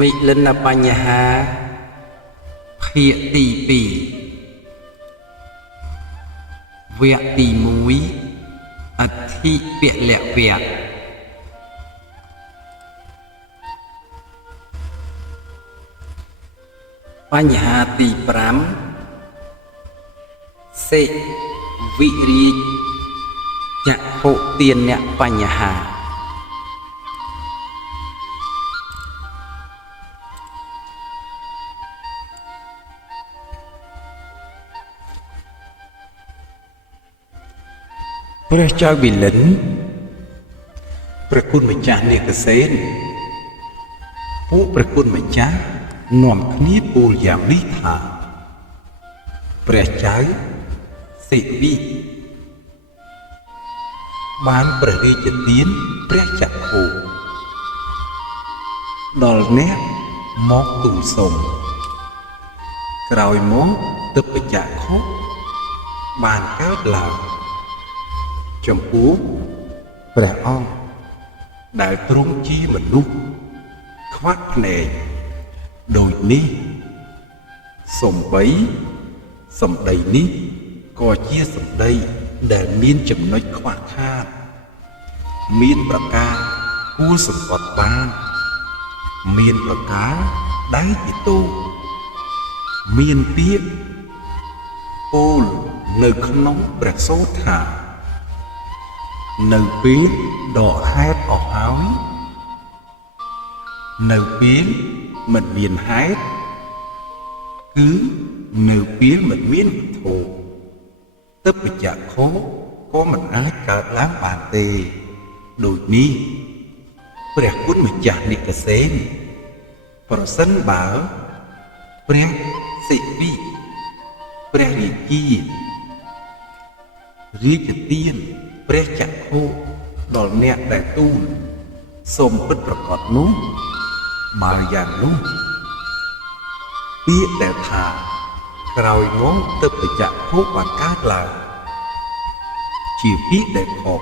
មិលិនបញ្ហាភាគទី2វគ្គទី1អធិពលវគ្គបញ្ហាទី5សេវិរិយចក្ខុទានបញ្ហាព្រះចៅវិលិនព្រះគុណម្ចាស់នាគសេនពួកព្រះគុណម្ចាស់នាំគ្នាពោលយ៉ាងនេះថាព្រះចៅសិវិបានព្រះរាជទានព្រះចក្ខុដល់អ្នកមកទូលសុំក្រោយមកទិព្វចក្ខុបានកើតឡើងចំពោះព្រះអង្គដែលទ្រង់ជាមនុស្សខ្វាក់ភ្នែកដូចនេះសម្ដីនេះក៏ជាសម្ដីដែលមានចំណុចខ្វះខាតមានប្រការគួរសង្កត់បានមានប្រការដែលជាទូមានពាក្យពោលនៅក្នុងព្រះសូត្រថានៅពេលដកហេតុអស់ហើយនៅពេលមិនមានហេតុគឺនៅពេលមិនមានវត្ថុទិព្វចក្ខុក៏មិនអាចកើតឡើងបានទេដូចនេះព្រះគុណម្ចាស់និកសេនប្រសិនបើព្រះសិវិព្រះរាជារាជទានព្រះចក្ខុដល់អ្នកដែលទូលសូមពិតប្រាកដនោះបើយ៉ាងនោះពាក្យដែលថាក្រោយមកទិព្វចក្ខុបានកើតឡើងជាពាក្យដែលខុស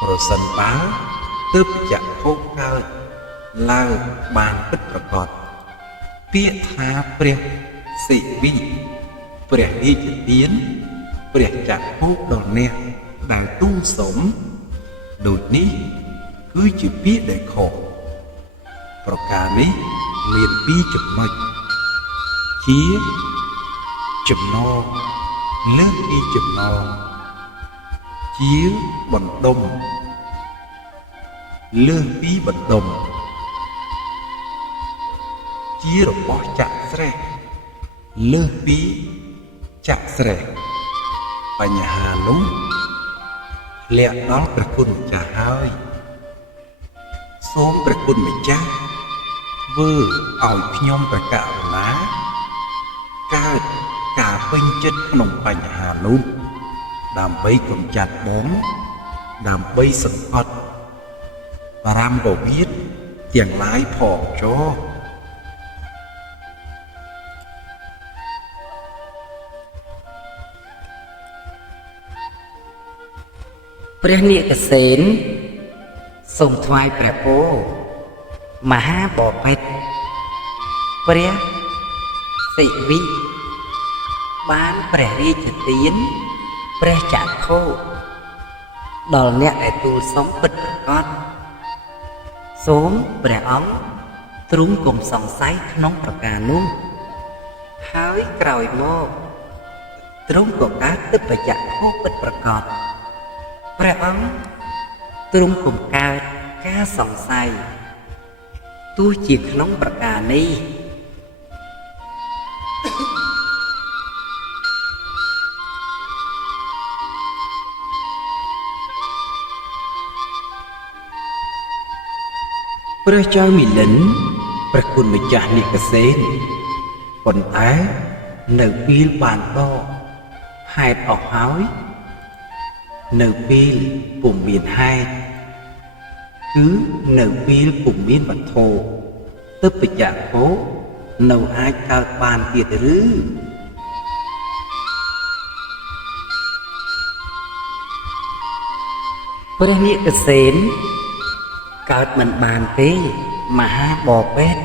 ប្រសិនបើទិព្វចក្ខុកើតឡើងបានពិតប្រាកដពាក្យថាព្រះសិវិព្រះរាជទានព្រះចក្ខុដល់អ្នកដែលទូលសុំដូចនេះគឺជាពាក្យដែលខុសប្រការនេះមាន2ចំណុចជាចំណងលើសពីចំណងជាបណ្ដុំលើសពីបណ្ដុំជារបស់ចក្ស្រេះលើសពីចក្ស្រេះបញ្ហានោះលាក់ដល់ព្រះគុណម្ចាស់ហើយសូមព្រះគុណម្ចាស់ធ្វើឲ្យខ្ញុំព្រះករុណាកើតការពេញចិត្តក្នុងបញ្ហានោះដើម្បីកំចាត់បងដើម្បីសង្កត់5រវាទទាំងឡាយផងចុះព្រះនាគសេនសូមថ្វាយព្រះពរមហាបពិតព្រះសិវិបានព្រះរាជទានព្រះចក្ខុដល់អ្នកដែលទូលសុំពិតប្រាកដសូមព្រះអង្គទ្រង់កុំសង្ស័យក្នុងប្រការនោះហើយក្រោយមកទ្រង់ក៏កើតទិព្វចក្ខុពិតប្រាកដព្រះអង្គទ្រង់កុំកើតការសង្ស័យទោះជាក្នុងប្រការនេះព្រះចៅមិលិនព្រះគុណម្ចាស់និកសេនប៉ុន្តែនៅពេលបានដកហេតុអស់ហើយនៅពេលពុំមានហេតុគឺនៅពេលពុំមានវត្ថុទិព្វចក្ខុនៅអាចកើតបានទៀតឬព្រះនាគសេន កើតមិនបានទេ មហាបពេទ្យ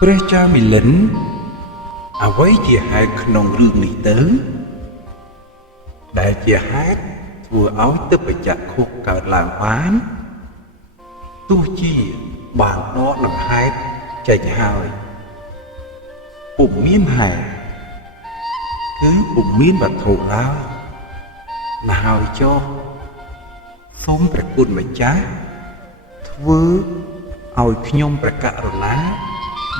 ព្រះចៅមិលិនអ្វីជាហេតុក្នុងរឿងនេះទៅដែលជាហេតុធ្វើឲ្យទិព្វចក្ខុកើតឡើងបានទោះជាបានដកនឹងហេតុចេញហើយពុំមានហេតុគឺពុំមានវត្ថុឡើយណាហើយចុះសូមព្រះគុណម្ចាស់ធ្វើឲ្យខ្ញុំព្រះករុណា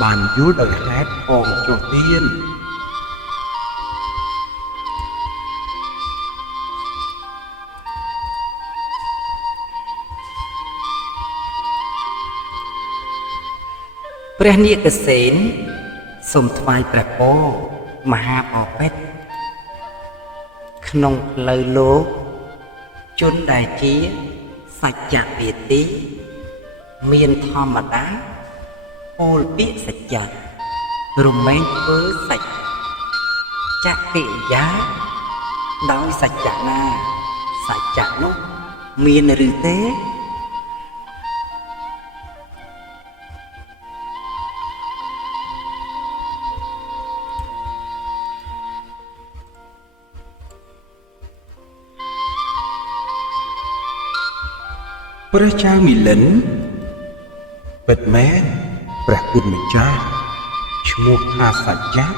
បានយល់ដោយហេតុផងចុះទៀតព្រះនាគសេនសូមថ្វាយព្រះពរមហាបពិតក្នុងផ្លូវលោកជនដែលជាសច្ចពាទីមានធម្មតាពោលពាក្យសច្ចៈរមែងធ្វើសច្ចៈកិរិយាដោយសច្ចៈណាសច្ចៈនោះមានឬទេព្រះចៅមិលិនពិតមែនព្រះគុណម្ចាស់ឈ្មោះថាសច្ចៈ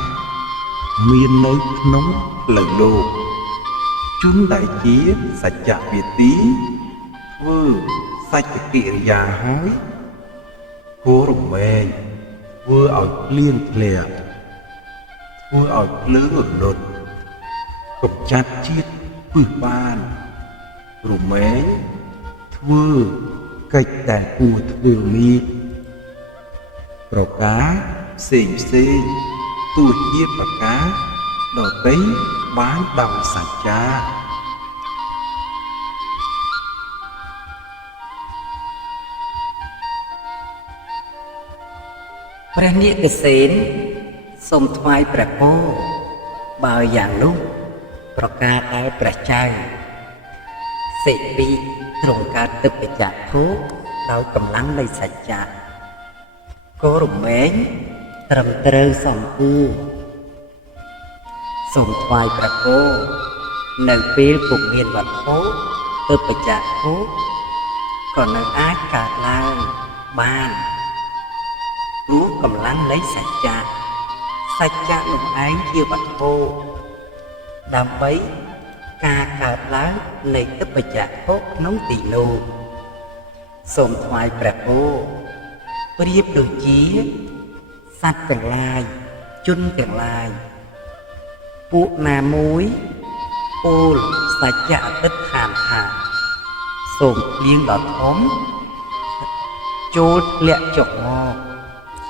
មាននៅក្នុងផ្លូវលោកជនដែលជាសច្ចពាទីធ្វើសច្ចកិរិយាហើយគោរមែងធ្វើឲ្យភ្លៀងធ្លាក់ធ្វើឲ្យភ្លើងរលត់កំចាត់ជាតិពឹសបានរមែងធ្វើកិច្ចដែលគួរធ្វើនេះប្រការផ្សេងទោះជាប្រការដទៃបានដោយសច្ចាព្រះនាគសេនសូមថ្វាយព្រះពរបើយ៉ាងនោះប្រការដែលព្រះចៅសេពីទ្រង់កើតទិព្វចក្ខុដោយកម្លាំងនៃសច្ចៈក៏រមែងត្រឹមត្រូវសំគួរសូមថ្វាយព្រះពរនៅពេលពុំមានវត្ថុទិព្វចក្ខុក៏នៅអាចកើតឡើងបានព្រោះកម្លាំងនៃសច្ចៈនោះឯងជាវត្ថុដើម្បីការកើតឡើងនៃទិព្វចក្ខុក្នុងទីនោះសូមថ្វាយព្រះពរប្រៀបដូចជាសត្វទាំងឡាយជនទាំងឡាយពួកណាមួយពោលសច្ចៈអតិដ្ឋានថាសូមភ្លៀងដ៏ធំចូលធ្លាក់ចុះមក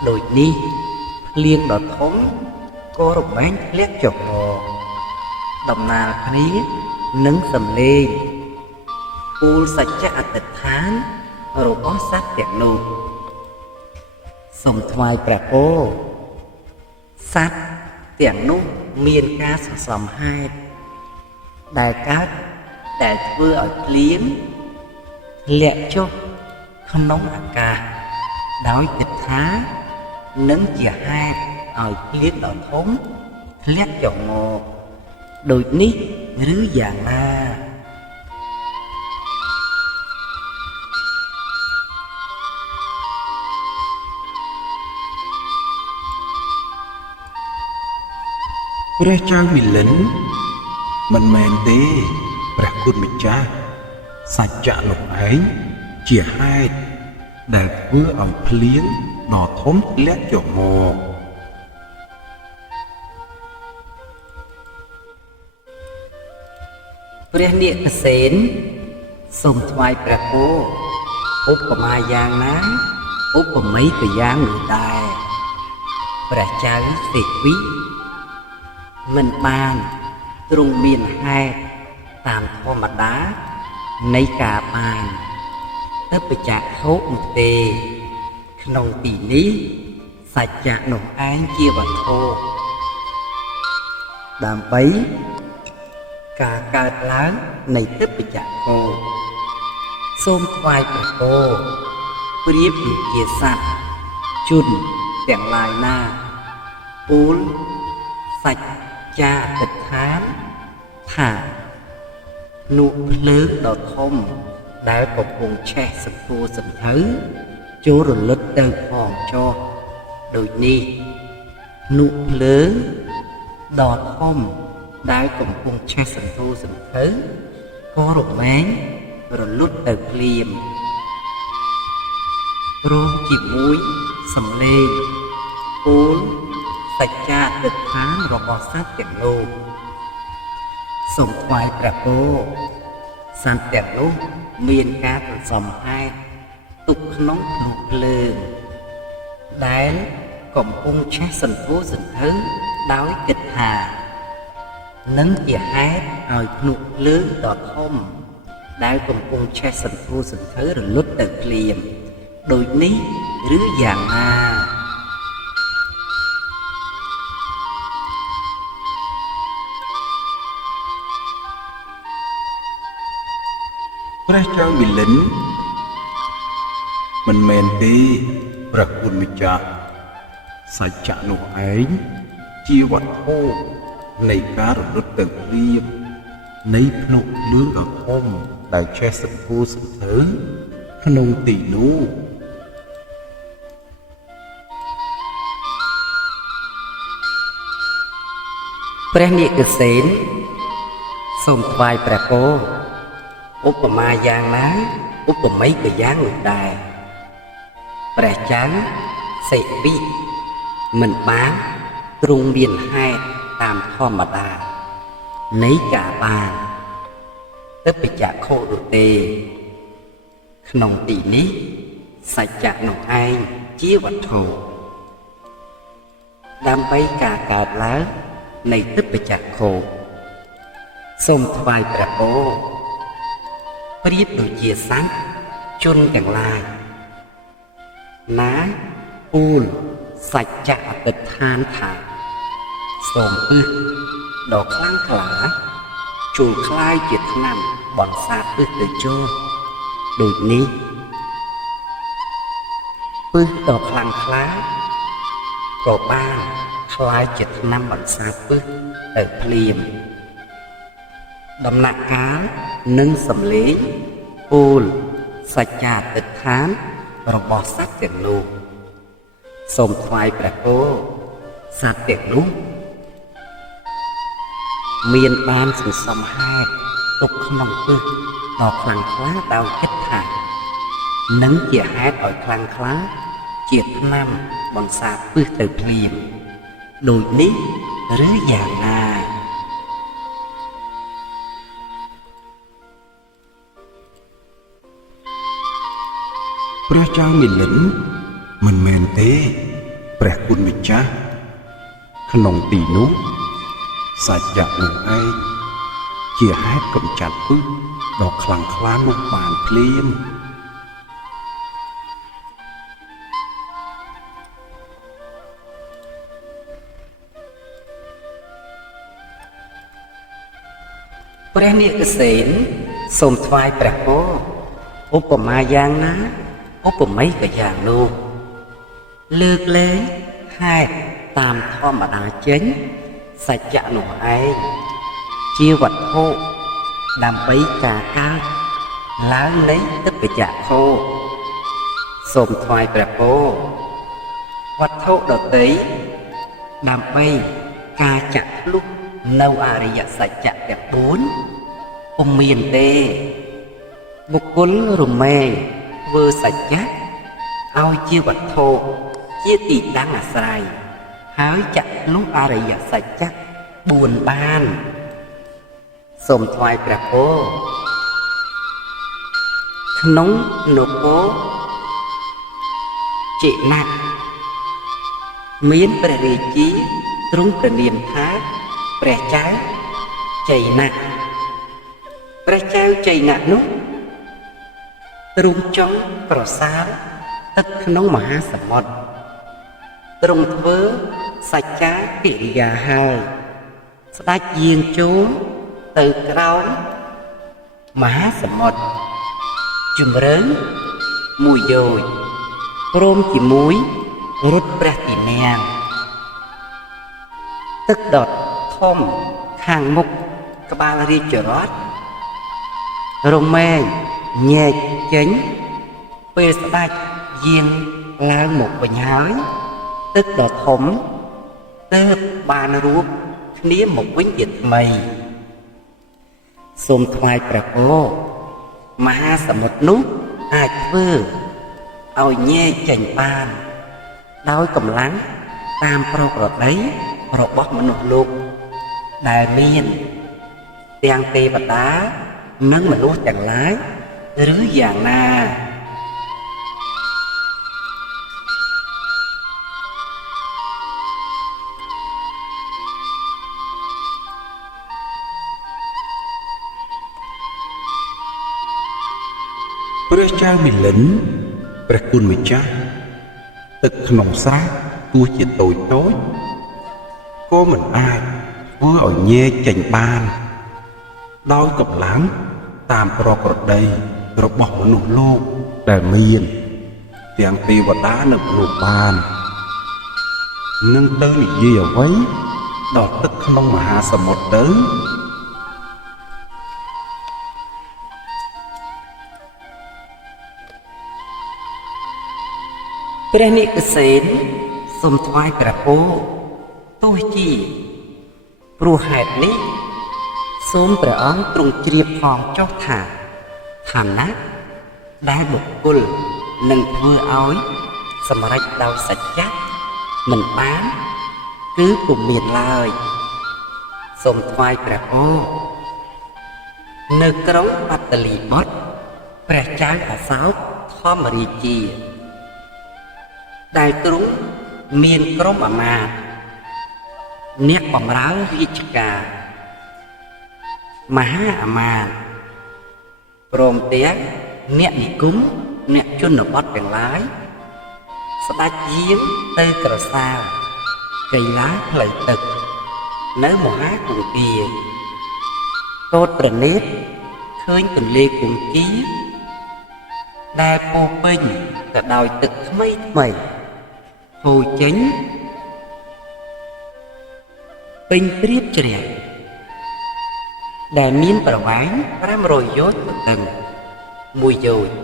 ដូចនេះភ្លៀងដ៏ធំក៏រមែងធ្លាក់ចុះមកដំណាលគ្នានឹងសំឡេងពោលសច្ចៈអតិដ្ឋានរបស់សត្វទាំងនោះសូមថ្វាយព្រះពរសត្វទាំងនោះមានការសន្សំហេតុដែលកើតដែលធ្វើឲ្យភ្លៀងធ្លាក់ចុះក្នុងអាកាសដោយគិតថានឹងជាហេតុឲ្យភ្លៀងដ៏ធំធ្លាក់ចុះមកដូចនេះឬយ៉ាងណាព្រះចៅមិលិនមិនមែនទេព្រះគុណម្ចាស់សច្ចៈនោះឯងជាហេតុដែលធ្វើឲ្យភ្លៀងដ៏ធំធ្លាក់ចុះមកព្រះនាគសេនសូមថ្វាយព្រះពរឧបមាយ៉ាងណាឧបមីក៏យ៉ាងនោះដែរព្រះចៅសេវីមិនបានទ្រង់មានហេតុតាមធម្មតានៃការបានទិព្វចក្ខុនោះទេក្នុងទីនេះសច្ចៈនោះឯងជាវត្ថុដើម្បី ការកើតឡើងនៃទឹកបច្ចៈគោសូមថ្វាយព្រះគោប្រៀបដូចជាសត្វជនទាំងឡាយណាពូលសច្ចចាទិដ្ឋានថានុភ្លើងដ៏ធំដែលកំពុងឆេះសន្ធោសន្ធៅចូលរលត់ទៅផងចុះដូចនេះនុភ្លើងដ៏ធំដែលកំពុងឆេះសន្ធោសន្ធៅក៏រមែងរលត់ទៅភ្លាមព្រមជាមួយសំឡេងពូលសច្ចចាទិដ្ឋានរបស់សត្វទាំងនោះសូមថ្វាយព្រះគោសត្វទាំងនោះមានការសន្សំហេតុទុកក្នុងភ្នក់ភ្លើងដែលកំពុងឆេះសន្ធោសន្ធៅដោយគិតថានឹងជាហេតុឲ្យភ្នក់ភ្លើងដ៏ធំដែលកំពុងឆេះសន្ធោសន្ធៅរលត់ទៅភ្លាមដូចនេះឬយ៉ាងណា ព្រះចៅមិលិនមិនមែនទេព្រះគុណម្ចាស់សច្ចៈនោះឯងជាវត្ថុនៃការរលត់ទៅព្រាបនៃភ្នក់ភ្លើងដ៏ធំដែលឆេះសន្ធោសន្ធៅក្នុងទីនោះព្រះនិកសេនសូមថ្វាយព្រះគោឧបមាយ៉ាងណាឧបមីក៏យ៉ាងនោះដែរព្រះច័ន្ទសេពីមិនបានទ្រង់មានហេតុតាមធម្មតានៃការបានទឹកបច្ចៈខុនោះទេក្នុងទីនេះសច្ចៈនោះឯងជាវត្ថុដើម្បីការកើតឡើងនៃទឹកបច្ចៈខុសូមថ្វាយព្រះគោប្រៀបដូចជាសត្វជនទាំងឡាយណាពូលសច្ចៈអតិដ្ឋានថាសូមពឹសដ៏ខ្លាំងក្លាជួលคล้ายជាថ្នាំបន្សាបពឹសទៅចូលដូចនេះពឹសដ៏ខ្លាំងក្លាក៏បានคล้ายជាថ្នាំបន្សាបពឹសទៅភ្លាមដំណាក់កាលនិងសំឡេងពូលសច្ចាទិដ្ឋានរបស់សត្វទាំងនោះសូមថ្វាយព្រះគោសត្វទាំងនោះមានបានសន្សំហេតុទុកក្នុងពឹសដ៏ខ្លាំងក្លាដោយគិតថានឹងជាហេតុឲ្យខ្លាំងក្លាជាថ្នាំបន្សាបពឹសទៅភ្លាមដូចនេះឬយ៉ាងណា ព្រះចៅមិលិនមិនមែនទេព្រះគុណម្ចាស់ក្នុងទីនោះសច្ចៈនោះឯងជាហេតុកំចាត់ពឹសដ៏ខ្លាំងក្លានោះបានភ្លាមព្រះនិកសេនសូមថ្វាយព្រះគោឧបមាយ៉ាងណាឧបមីក៏យ៉ាងនោះលើកលែងហេតុតាមធម្មតាចេញសច្ចៈនោះឯងជាវត្ថុដើម្បីការកើតឡើងនៃទឹកបច្ចៈខោសូមថ្វាយព្រះគោវត្ថុដតីដើម្បីការចាក់ភ្លុះនៅអរិយសច្ចៈទាំង4ពុំមានទេបុគ្គលរមែងធ្វើសច្ចៈឲ្យជាវត្ថុជាទីតាំងអាស្រ័យហើយចាក់ភ្លុះអរិយសច្ចៈ4បានសូមថ្វាយព្រះគោក្នុងនគរចេណាក់មានព្រះរាជាទ្រង់ព្រះនាមថាព្រះចៅជ័យណាក់ព្រះចៅជ័យណាក់នោះទ្រង់ចង់ប្រសើរទឹកក្នុងមហាសមុទ្រទ្រង់ធ្វើសច្ចាកិរិយាហើយស្ដេចយាងចូល ទៅក្រោមមហាសមុទ្រជំរឿនមួយយោជន៍ព្រមជាមួយរថព្រះទីនាំងទឹកដុតធំខាងមុខក្បាលរាជរថរមែងញែកចេញពេលស្ដេចយាងឡើងមកវិញហើយទឹកដ៏ធំទើបបានរួបគ្នាមកវិញជាថ្មីសូមថ្វាយព្រះពរមហាសមុទ្រនោះអាចធ្វើឲ្យញែកចេញបានដោយកម្លាំងតាមប្រក្រតីរបស់មនុស្សលោកដែលមានទាំងទេវតានិងមនុស្សទាំងឡាយឬយ៉ាងណាព្រះចៅមិលិនព្រះគុណម្ចាស់ទឹកក្នុងស្រះទោះជាតូចក៏មិនអាចធ្វើឲ្យញែកចេញបានដោយកម្លាំងតាមប្រក្រតីរបស់មនុស្សលោកដែលមានទាំងទេវតានិងមនុស្សបាននឹងទៅនិយាយអ្វីដល់ទឹកក្នុងមហាសមុទ្រទៅព្រះនិកសេនសូមថ្វាយព្រះពរទោះជាព្រោះហេតុនេះសូមព្រះអង្គទ្រង់ជ្រាបផងចុះថាឋានៈដែលបុគ្គលនឹងធ្វើឲ្យសម្រេចដោយសច្ចៈមិនបានគឺពុំមានឡើយសូមថ្វាយព្រះពរនៅក្រុងបត្តលីបុត្រព្រះចៅអសោកធម្មរាជាដែលទ្រង់មានក្រុមអាមាត្យអ្នកបម្រើរាជការមហាអាមាត្យព្រមទាំងអ្នកនិគមអ្នកជនបទទាំងឡាយស្ដេចយាងទៅក្រសាលកីឡាផ្លូវទឹកនៅមហាគង្គាទតប្រណិតឃើញទន្លេគង្គាដែលពោពេញទៅដោយទឹកថ្មីហូរចេញពេញព្រាបជ្រះដែលមានប្រវែង500យោជន៍ទទឹង1យោជន៍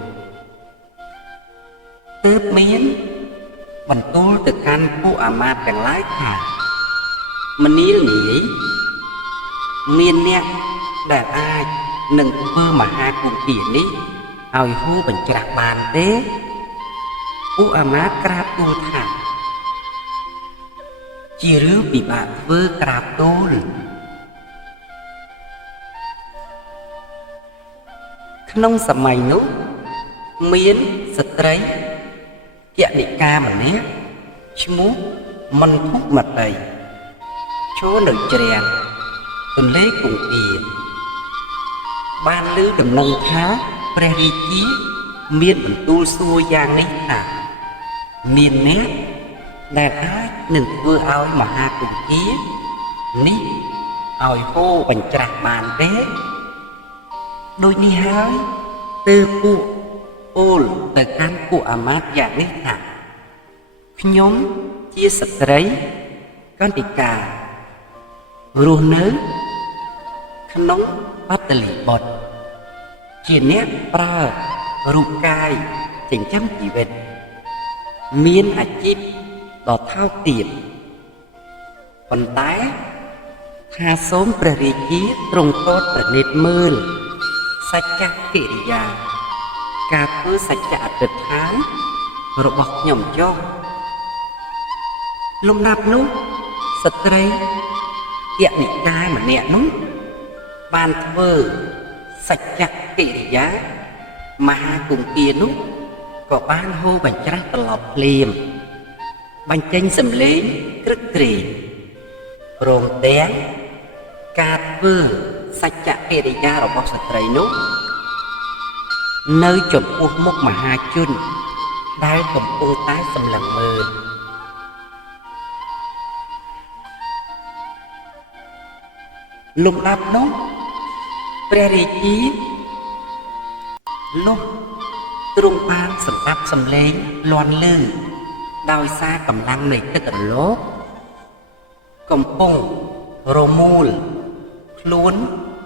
ទើបមានបន្ទូលទៅកាន់ពួកអាមាត្យទាំងឡាយថាមនាលនាយមានអ្នកដែលអាចនឹងធ្វើមហាគង្គានេះឲ្យហូរបញ្ច្រាស់បានទេពួកអាមាត្យក្រាបទូលថាជារឿងពិបាកធ្វើក្រាបទូលក្នុងសម័យនោះមានស្ត្រីគណិកាម្នាក់ឈ្មោះមន្ធុមតីចូលនៅជ្រាំងទន្លេគង្គាបានឮដំណឹងថាព្រះរាជាមានបន្ទូលសួរយ៉ាងនេះថាមានអ្នកដែលអាចនឹងធ្វើឲ្យមហាគង្គានេះឲ្យហូរបញ្ច្រាស់បានទេដូចនេះហើយទើបពួកអូលទៅកាន់ពួកអាមាត្យយ៉ាងនេះថាខ្ញុំជាស្ត្រីកន្តិការស់នៅក្នុងបត្តលីបុត្រជាអ្នកប្រើរូបកាយចិញ្ចឹមជីវិតមានអាជីពដ៏ថោកទាបប៉ុន្តែថាសូមព្រះរាជាទ្រង់ទតប្រណិតមើលសច្ចកិរិយាការធ្វើសច្ចអធិដ្ឋានរបស់ខ្ញុំចុះលំដាប់នោះស្ត្រីគណិកាម្នាក់នោះបានធ្វើសច្ចកិរិយាមហាគង្គានោះក៏បានហូរបញ្ច្រាស់ត្រឡប់ភ្លាមបញ្ចេញសម្លេងក្រឹកក្រែងព្រមទាំងការធ្វើសច្ចកិរិយារបស់ស្ត្រីនោះនៅចំពោះមុខមហាជនដែលកំពុងតែសម្លឹងមើលលំដាប់នោះ ព្រះរាជានោះទ្រង់បានសម្រាប់សម្លេងលាន់លឺដោយសារកម្លាំងនៃទឹករលកកំពុងរមូលខ្លួន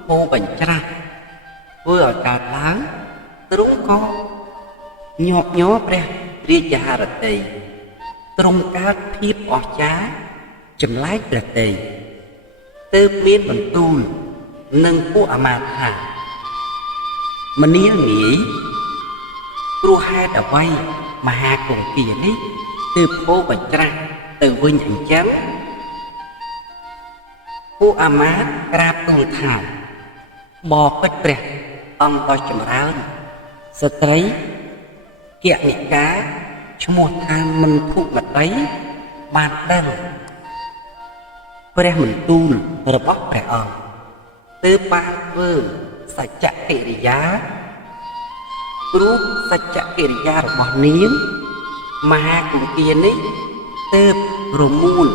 ហូរបញ្ច្រាស់ធ្វើឲ្យកើតឡើងទ្រង់ក៏ញាប់ញ័រព្រះរាជហឫទ័យទ្រង់កើតភាពអស្ចារ្យចម្លែកព្រះតីទើបមានបន្ទូលនឹងពួកអាមាត្យថាមនាលងាយព្រោះហេតុអ្វីមហាគង្គានេះទើបហូរបញ្ច្រាស់ទៅវិញអញ្ចឹងពួកអាមាត្យក្រាបទូលថាបបិទ្ធព្រះអង្គដ៏ចម្រើនស្ត្រីគណនិកាឈ្មោះថាមន្ធុមតីបានដឹងព្រះមន្ទូលរបស់ព្រះអង្គទើបបានធ្វើសច្ចកិរិយាព្រោះសច្ចកិរិយារបស់នាងមហាគង្គានេះទើបរមូល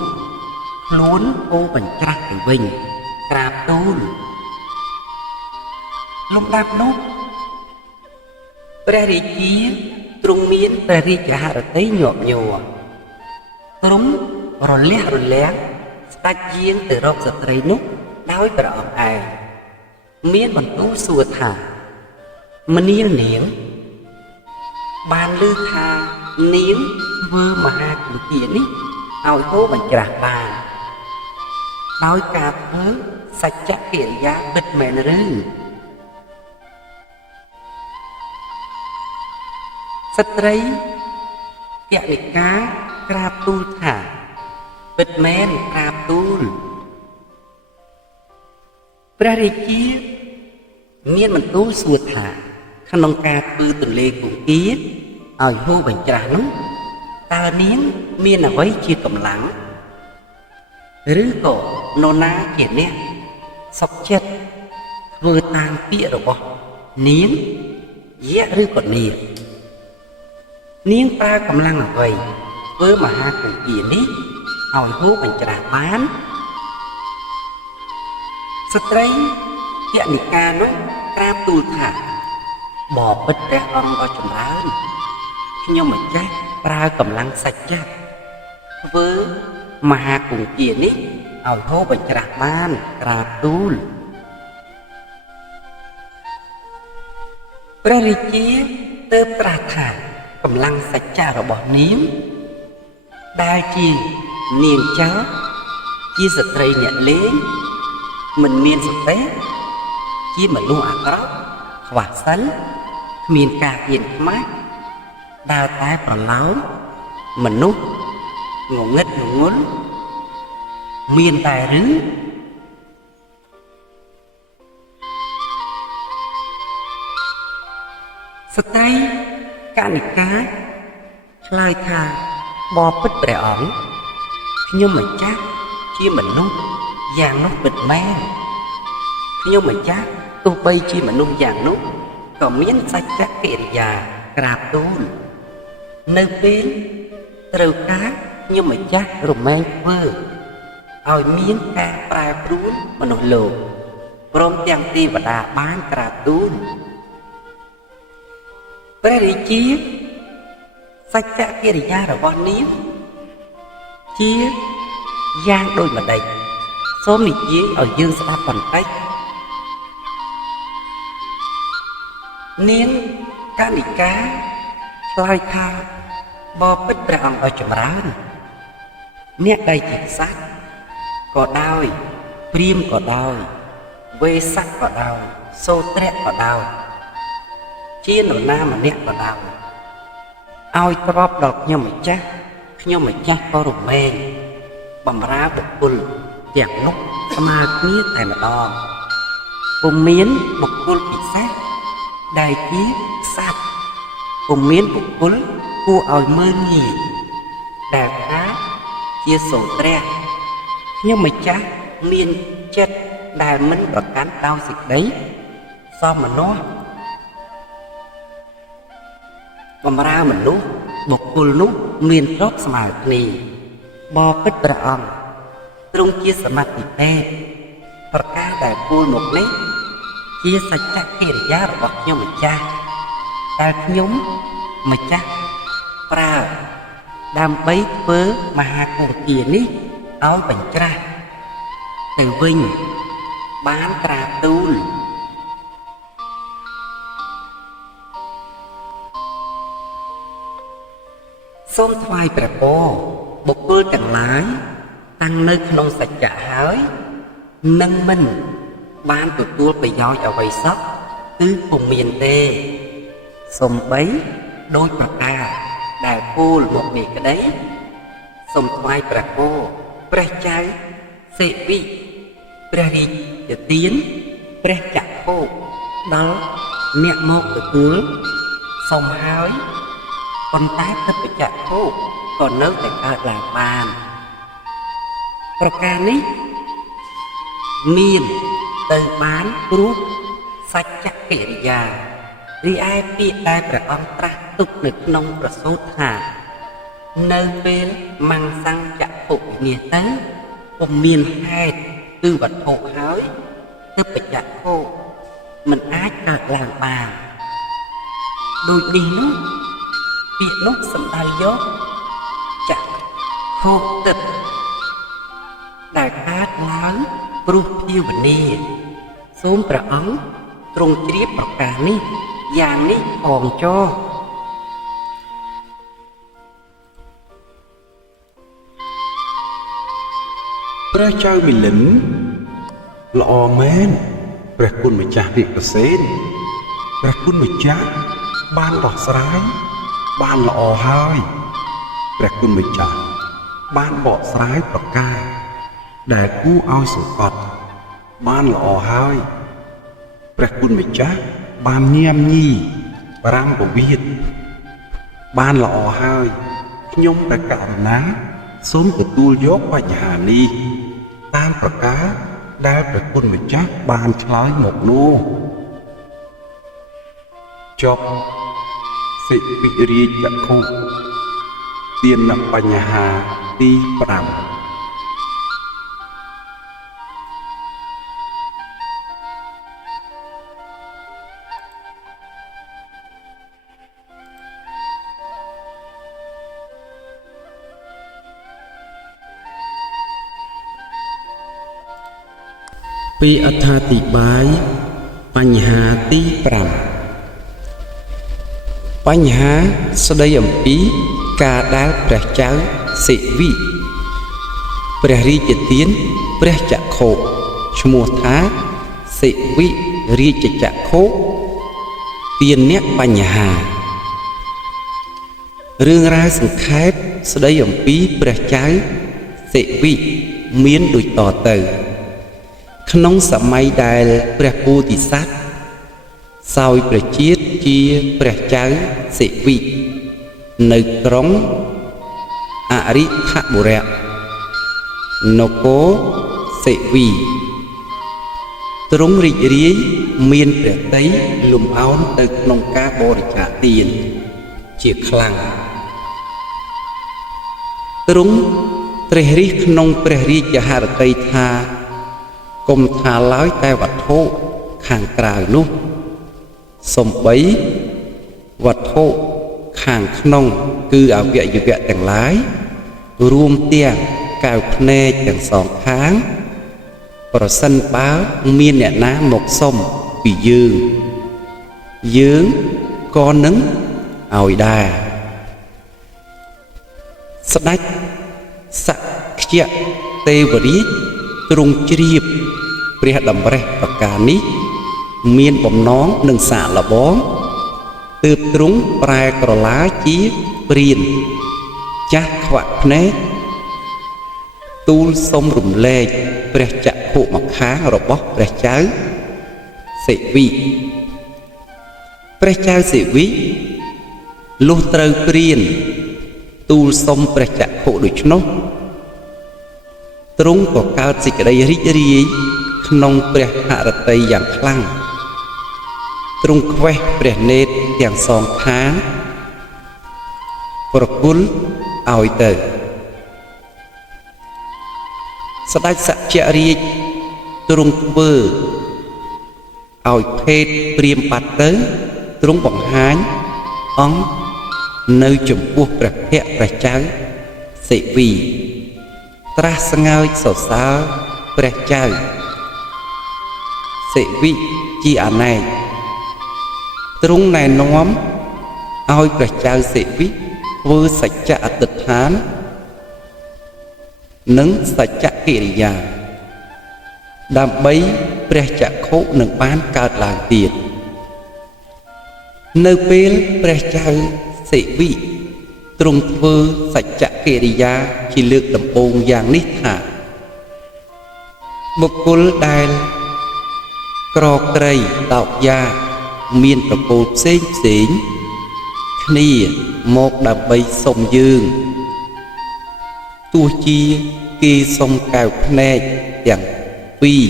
ខ្លួនអូបញ្ច្រាស់ទៅវិញក្រាបទូលលំដាប់នោះព្រះរាជាទ្រង់មានព្រះរាជហឫទ័យញាប់ញ័រទ្រង់រលះរលាំងស្ដេចយាងទៅរកស្ត្រីនោះដោយព្រះអង្គឯងមានបន្ទូលសួរថាមនាលនាងបានឮថានាងធ្វើមហាគង្គានេះឲ្យហូរបញ្ច្រាស់បានដោយការធ្វើសច្ចកិរិយាពិតមែនឬស្ត្រីគណនិកាក្រាបទូលថាពិតមែនក្រាបទូលព្រះរាជាមានបន្ទូលសួរថាក្នុងការធ្វើទន្លេគង្គាឲ្យហូរបញ្ច្រាស់នោះតើនាងមានអ្វីជាកម្លាំងឬក៏នរណាជាអ្នកសុខចិត្តធ្វើតាមពាក្យរបស់នាងយៈឬក៏នាងប្រើកម្លាំងអ្វីធ្វើមហាគង្គានេះឲ្យហូរបញ្ច្រាស់បានស្ត្រីគណនិកានោះក្រាបទូលថាបបិទ្ធព្រះអង្គដ៏ចម្រើនខ្ញុំម្ចាស់ប្រើកម្លាំងសច្ចៈធ្វើមហាគង្គានេះឲ្យហូរបញ្ច្រាស់បានក្រាបទូលព្រះរាជាទើបត្រាស់ថាកម្លាំងសច្ចៈរបស់នាងដែលជានាងចៅជាស្ត្រីអ្នកលេងមិនមានសតិជាមនុស្សអាក្រក់ខ្វះសិលគ្មានការហ៊ានខ្មាស់ដើរតែប្រឡោមមនុស្សងងឹតងងុលមានតែឬស្ត្រីកនិកាឆ្លើយថាបបិទ្ធព្រះអង្គខ្ញុំម្ចាស់ជាមនុស្សយ៉ាងនោះពិតមែនខ្ញុំម្ចាស់ទោះបីជាមនុស្សយ៉ាងនោះក៏មានសច្ចកិរិយាក្រាបទូលនៅពេលត្រូវការខ្ញុំម្ចាស់រមែងធ្វើឲ្យមានការប្រែប្រួលមនុស្សលោកព្រមទាំងទេវតាបានក្រាបទូលព្រះរាជាសច្ចកិរិយារបស់នាងជាយ៉ាងដូចម្ដេចសូមនិយាយឲ្យយើងស្ដាប់បន្តិចនាងកនិកាឆ្លើយថាបបិទ្ធព្រះអង្គដ៏ចម្រើនអ្នកដែលជាក្សត្រក៏ដោយព្រាហ្មណ៍ក៏ដោយវេស្សៈក៏ដោយសូត្រៈក៏ដោយជានរណាម្នាក់ក៏ដោយឲ្យទ្រព្យដល់ខ្ញុំម្ចាស់ក៏រមែងបំរើបុគ្គលទាំងនោះស្មើគ្នាតែម្ដងពុំមានបុគ្គលពិសេសដែលជាក្សត្រពុំមានបុគ្គលគួរឲ្យមើលងាយដែលថាជាសូត្រៈខ្ញុំម្ចាស់មានចិត្តដែលមិនប្រកាន់ដោយសេចក្តីសមនស្សបំរើមនុស្សបុគ្គលនោះមានទ្រព្យស្មើគ្នាបបិទ្ធព្រះអង្គទ្រង់ជាសមត្ថិទេពប្រការដែលគោលមកនេះ ជាសច្ចកិរិយារបស់ខ្ញុំម្ចាស់តែខ្ញុំម្ចាស់ប្រើដើម្បីធ្វើមហាគង្គានេះឲ្យបញ្ច្រាស់ទៅវិញបានត្រាទូលសូមថ្វាយព្រះពរបុគ្គលទាំងឡាយតាំងនៅក្នុងសច្ចៈហើយនឹងមិនបានទទួលប្រយោជន៍អ្វីសោះគឺពុំមានទេសំបីដោយប្រការដែលពោលមកនេះក្តីសូមថ្វាយព្រះពរព្រះចៅសិវិព្រះរាជទានព្រះចក្ខុដល់អ្នកមកទទួលសូមហើយប៉ុន្តែទឹកចក្ខុក៏នៅតែកើតឡើងបានប្រការនេះមានទៅបានព្រោះសច្ចកិរិយារីឯពាក្យដែលព្រះអង្គត្រាស់ទុកនៅក្នុងប្រសូតថានៅពេលមង្សង្ចក្ខុវិញ្ញាទៅពុំមានហេតុគឺវត្ថុហើយទឹកចក្ខុមិនអាចកើតឡើងបានដូចនេះនោះពាក្យនោះសំដៅយកចក្ខុទឹកដែលកើតឡើងព្រោះភាវនាសូមព្រះអង្គទ្រង់ជ្រាបប្រការនេះយ៉ាងនេះផងចុះព្រះចៅមិលិនល្អមែនព្រះគុណម្ចាស់រាជប្រសេនព្រះគុណម្ចាស់បានដោះស្រាយបានល្អហើយព្រះគុណម្ចាស់បានបកស្រាយប្រការដែលគួរឲ្យសង្កត់បានល្អហើយព្រះគុណម្ចាស់បានញៀមញីប្រាំពវិធបានល្អហើយខ្ញុំព្រះករុណាសូមទទួលយកបញ្ហានេះតាមប្រការដែលព្រះគុណម្ចាស់បានឆ្លើយមកនោះចប់សិវិរាជចក្ខុទានបញ្ហាទី5ពីអត្ថាធិប្បាយបញ្ហាទី5បញ្ហាស្ដីអំពីការដែលព្រះចៅសិវិព្រះរាជទានព្រះចក្ខុឈ្មោះថាសិវិរាជចក្ខុទានអ្នកបញ្ហារឿងរ៉ាវសង្ខេបស្ដីអំពីព្រះចៅសិវិមានដូចតទៅក្នុងសម័យដែលព្រះពោធិសត្វសោយព្រះជាតិជាព្រះចៅសិវិនៅក្រុងអរិធបុរៈនគរសិវិទ្រង់រីករាយមានព្រះតីលំអោនទៅក្នុងការបរិច្ចាគទានជាខ្លាំងទ្រង់ត្រេះរិះក្នុងព្រះរាជហឫទ័យថាកុំថាឡើយតែវត្ថុខាងក្រៅនោះសំបីវត្ថុខាងក្នុងគឺអវយវៈទាំងឡាយរួមទាំងកែវភ្នែកទាំងសងខាងប្រសិនបើមានអ្នកណាមកសុំពីយើងក៏នឹងឲ្យដែរស្ដេចសក្យទេវរាជទ្រង់ជ្រាបព្រះតម្រេះប្រការនេះមានបំណងនឹងសាកល្បងទើបទ្រង់ប្រែក្រឡាជាព្រានចាស់ខ្វាក់ភ្នែកទូលសុំរំលែកព្រះចក្ខុម្ខាងរបស់ព្រះចៅសិវិព្រះចៅសិវិលុះត្រូវព្រានទូលសុំព្រះចក្ខុដូច្នោះទ្រង់ក៏កើតសេចក្តីរីករាយក្នុងព្រះហឫទ័យយ៉ាងខ្លាំងទ្រង់ខ្វេះព្រះនេត្រទាំងសងខាងប្រគល់ឲ្យទៅស្ដេចសក្យរាជទ្រង់ធ្វើ ឲ្យភេទព្រាមបាត់ទៅទ្រង់បង្ហាញអង្គនៅចំពោះព្រះភ័ក្ត្រព្រះចៅសិវីត្រាស់ស្ងើចសរសើរព្រះចៅសិវិជាអនេកទ្រង់ណែនាំឲ្យព្រះចៅសិវិធ្វើសច្ចៈអធិដ្ឋាននិងសច្ចៈកិរិយាដើម្បីព្រះចក្ខុនឹងបានកើតឡើងទៀតនៅពេលព្រះចៅសិវិទ្រង់ធ្វើសច្ចៈកិរិយាជាលើកដំបូងយ៉ាងនេះថាបុគ្គលដែលក្រត្រីតោកយ៉ាមានប្រពោលផ្សេងគ្នាមកដើម្បីសុំយើងទោះជាគេសុំកែវភ្នែកទាំងពីរ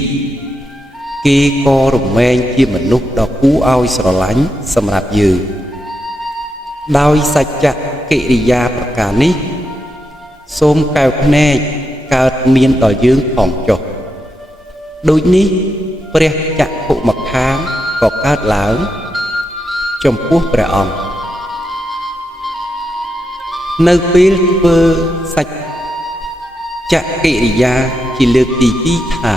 គេក៏រមែងជាមនុស្សដ៏គួរឲ្យស្រឡាញ់សម្រាប់យើងដោយសច្ចៈកិរិយាប្រការនេះសូមកែវភ្នែកកើតមានដល់យើងផងចុះដូចនេះព្រះចក្ខុម្ខាងក៏កើតឡើងចំពោះព្រះអង្គនៅពេលធ្វើសច្ចៈកិរិយាជាលើកទី2ថា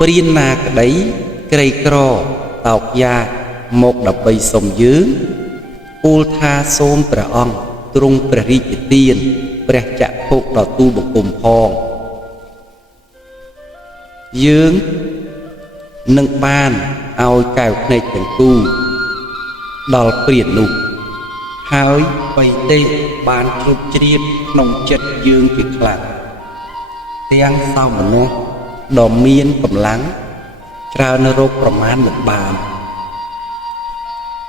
ព្រានណាក្តីក្រីក្រតោកយ៉ាមកដើម្បីសុំយើងពោលថាសូមព្រះអង្គទ្រង់ព្រះរាជទានព្រះចក្ខុដល់ទូលបង្គំផងយើងនឹងបានឲ្យកែវភ្នែកទាំងគូដល់ព្រាននោះហើយបៃតេបានជ្រុតជ្រាបក្នុងចិត្តយើងជាខ្លាំងទាំងសោមនស្សដ៏មានកម្លាំងច្រើនរោគប្រមាណមិនបាន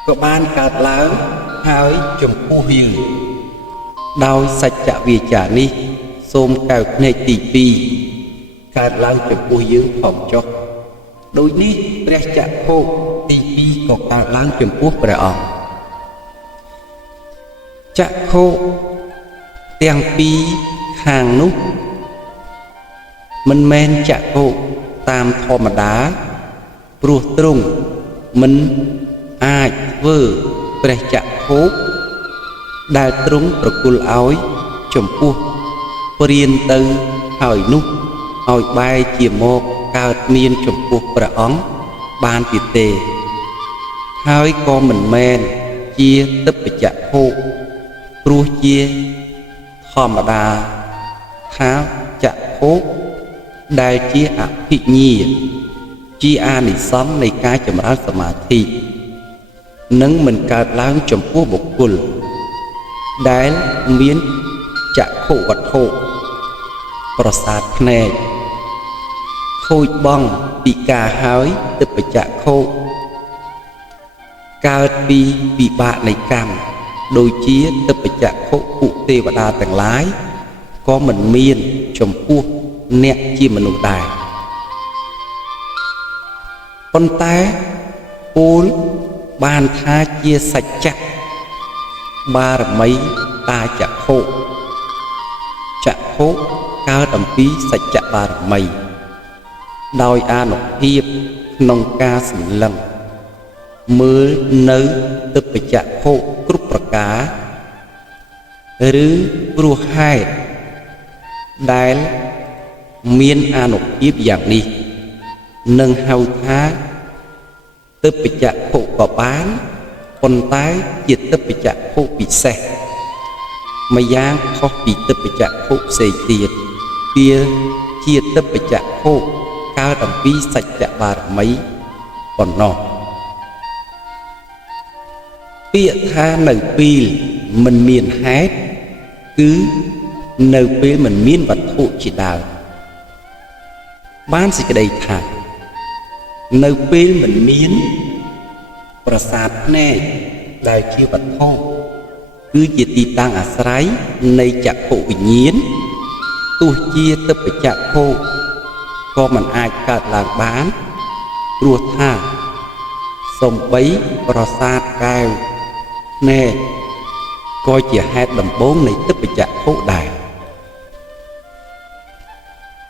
ក៏បានកើតឡើងហើយចំពោះយើងដោយសច្ចវិជ្ជានេះសូមកែវភ្នែកទី2កើតឡើងចំពោះយើងផងចុះដូចនេះព្រះចក្ខុទី2ក៏កើតឡើងចំពោះព្រះអង្គចក្ខុទាំងពីរខាងនោះមិនមែនចក្ខុតាមធម្មតាព្រោះទ្រង់មិនអាចធ្វើព្រះចក្ខុដែលទ្រង់ប្រគល់ឲ្យចំពោះព្រានទៅហើយនោះឲ្យបែរជាមកកើតមានចំពោះព្រះអង្គបានទៀតទេហើយក៏មិនមែនជាទិព្វចក្ខុព្រោះជាធម្មតាថាចក្ខុដែលជាអភិញ្ញាជាអានិសង្សនៃការចម្រើនសមាធិនឹងមិនកើតឡើងចំពោះបុគ្គលដែលមានចក្ខុវត្ថុប្រសាទភ្នែកខូចបង់ពីការហើយទិព្វចក្ខុកើតពីវិបាកនៃកម្មដូចជាទិព្វចក្ខុពួកទេវតាទាំងឡាយក៏មិនមានចំពោះអ្នកជាមនុស្សដែរប៉ុន្តែពោលបានថាជាសច្ចៈបារមីតាចក្ខុកើតអំពីសច្ចៈបារមីដោយអានុភាពក្នុងការសម្លឹងមើលនៅទិព្វចក្ខុគ្រប់ប្រការឬព្រោះហេតុដែលមានអានុភាពយ៉ាងនេះនឹងហៅថាទិព្វចក្ខុក៏បានប៉ុន្តែជាទិព្វចក្ខុពិសេសម្យ៉ាងខុសពីទិព្វចក្ខុផ្សេងទៀតវាជាទិព្វចក្ខុកើតអំពីសច្ចៈបារមីប៉ុណ្ណោះពាក្យថានៅពេលមិនមានហេតុគឺនៅពេលមិនមានវត្ថុជាដើមបានសេចក្តីថានៅពេលមិនមានប្រសាទភ្នែកដែលជាវត្ថុគឺជាទីតាំងអាស្រ័យនៃចក្ខុវិញ្ញាណទោះជាទិព្វចក្ខុក៏មិនអាចកើតឡើងបានព្រោះថាសំបីប្រសាទកែវភ្នែកក៏ជាហេតុដំបូងនៃទិព្វចក្ខុដែរ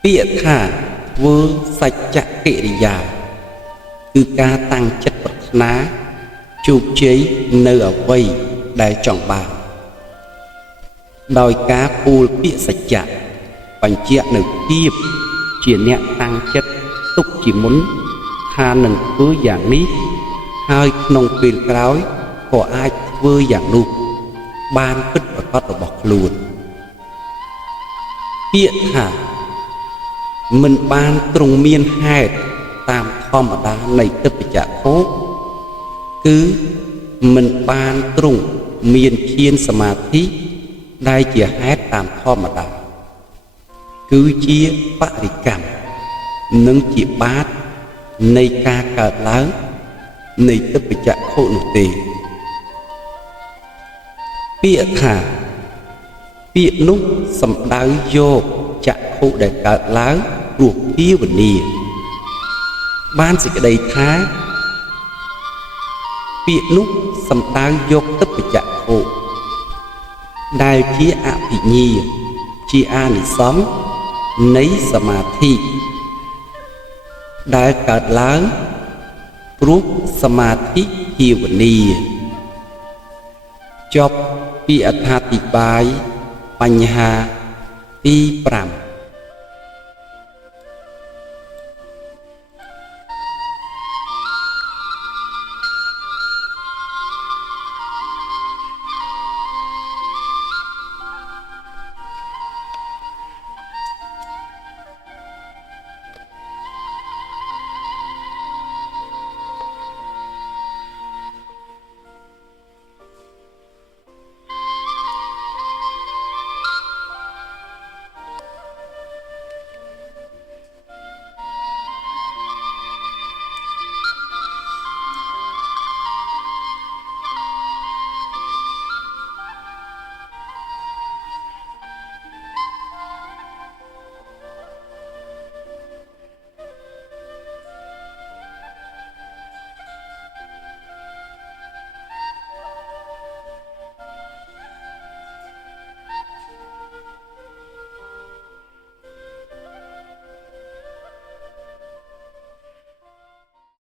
ពាក្យថាធ្វើសច្ចកិរិយាគឺ គឺការតាំងចិត្តប្រាថ្នាជោគជ័យនៅអ្វីដែលចង់បានដោយការពោលពាក្យសច្ចៈបញ្ជាក់នៅភាពជាអ្នកតាំងចិត្តទុកជាមុនថានឹងធ្វើយ៉ាងនេះហើយក្នុងពេលក្រោយក៏អាចធ្វើយ៉ាងនោះបានពិតប្រាកដរបស់ខ្លួនពាក្យថាមិនបានទ្រង់មានហេតុតាមធម្មតានៃទឹកបច្ចៈភោគគឺមិនបានទ្រង់មានឈានសមាធិដែលជាហេតុតាមធម្មតាគឺជាបរិកម្មនិងជាបាតនៃការកើតឡើងនៃទឹកបច្ចៈភោគនោះទេពាក្យថាពាក្យនោះសំដៅយកចក្ខុដែលកើតឡើងព្រោះភាវនាបានសេចក្តីថាពាក្យនោះសំដៅយកទឹកបច្ចៈភោគដែលជាអភិញ្ញាជាអានិសង្សនៃសមាធិដែលកើតឡើងព្រោះសមាធិភាវនាចប់ពីអត្ថាធិប្បាយបញ្ហាទី5